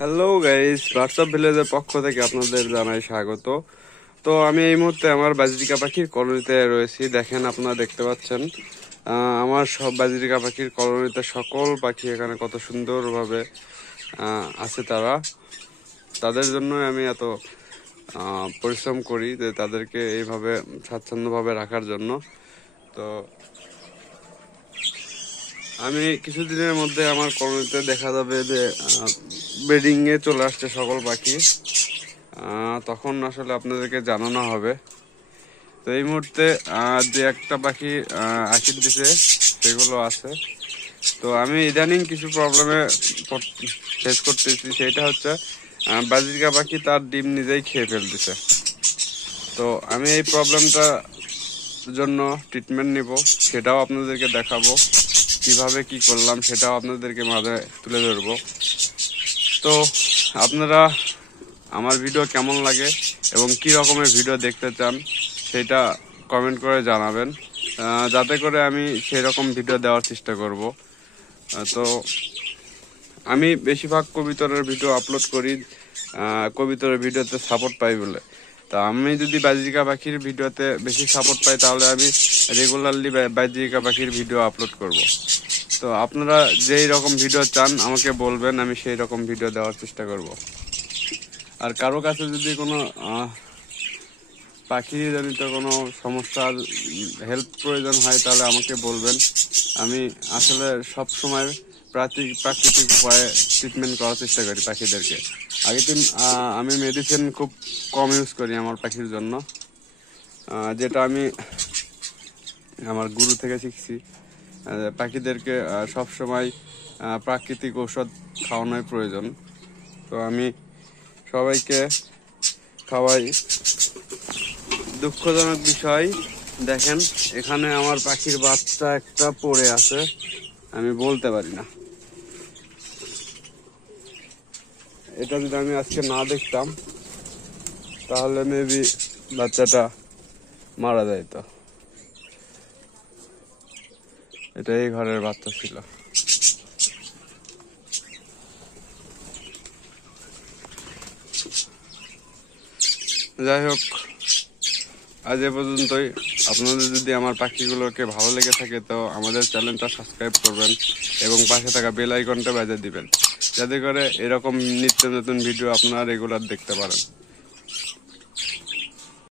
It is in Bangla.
হ্যালো গাইস, হোয়াটসঅ্যাপ ভিলেজের পক্ষ থেকে আপনাদের জানাই স্বাগত। তো আমি এই মুহূর্তে আমার বাজরিকা পাখির কলোনিতে রয়েছি। দেখেন, আপনারা দেখতে পাচ্ছেন আমার সব বাজরিকা পাখির কলোনিতে সকল পাখি এখানে কত সুন্দরভাবে আছে। তাদের জন্য আমি এত পরিশ্রম করি যে তাদেরকে এইভাবে স্বাচ্ছন্দ্যভাবে রাখার জন্য। তো আমি কিছুদিনের মধ্যে আমার কলোনিতে দেখা যাবে যে ব্রিডিং এ চলে আসছে সকল পাখি। তখন আসলে আপনাদেরকে জানানো হবে। তো এই মুহূর্তে যে একটা পাখি আশির দিছে সেগুলো আছে। তো আমি ইদানিং কিছু প্রবলেমে ফেস করতেছি, সেটা হচ্ছে বাজরিকা পাখি তার ডিম নিজেই খেয়ে ফেলতেছে। তো আমি এই প্রবলেমটা জন্য ট্রিটমেন্ট নিব, সেটাও আপনাদেরকে দেখাবো। কিভাবে কি করলাম সেটাও আপনাদেরকে মাঝে তুলে ধরবো। তো আপনারা আমার ভিডিও কেমন লাগে এবং কি রকমের ভিডিও দেখতে চান সেটা কমেন্ট করে জানাবেন, যাতে করে আমি সেই রকম ভিডিও দেওয়ার চেষ্টা করব। তো আমি বেশিরভাগ কবিতরের ভিডিও আপলোড করি, কবিতরের ভিডিওতে সাপোর্ট পাই বলে। তা আমি যদি বাজরিকা পাখির ভিডিওতে বেশি সাপোর্ট পাই তাহলে আমি রেগুলারলি বাজরিকা পাখির ভিডিও আপলোড করব। তো আপনারা যেই রকম ভিডিও চান আমাকে বলবেন, আমি সেই রকম ভিডিও দেওয়ার চেষ্টা করব। আর কারো কাছে যদি কোনো পাখি জনিত কোনো সমস্যার হেল্প প্রয়োজন হয় তাহলে আমাকে বলবেন। আমি আসলে সব সময় প্রাকৃতিক উপায়ে ট্রিটমেন্ট করার চেষ্টা করি পাখিদেরকে। আমি মেডিসিন খুব কম ইউজ করি আমার পাখির জন্য, যেটা আমি আমার গুরু থেকে শিখছি। পাখিদেরকে সব সময় প্রাকৃতিক ঔষধ খাওয়ানোর প্রয়োজন। তো আমি সবাইকে খাওয়াই। দুঃখজনক বিষয়, দেখেন এখানে আমার পাখির বাচ্চা একটা পড়ে আছে, আমি বলতে পারি না। এটা যদি আমি আজকে না দেখতাম তাহলে মেবি বাচ্চাটা মারা যাইত। এটা এই ঘরের বাচ্চা ছিল। যাই হোক, আজ এ পর্যন্তই। আপনাদের যদি আমার পাখিগুলোকে ভালো লেগে থাকে তো আমাদের চ্যানেলটা সাবস্ক্রাইব করবেন এবং পাশে থাকা বেল আইকনটা বাজিয়ে দিবেন, যাতে করে এরকম নিত্য নতুন ভিডিও আপনারা রেগুলার দেখতে পারেন।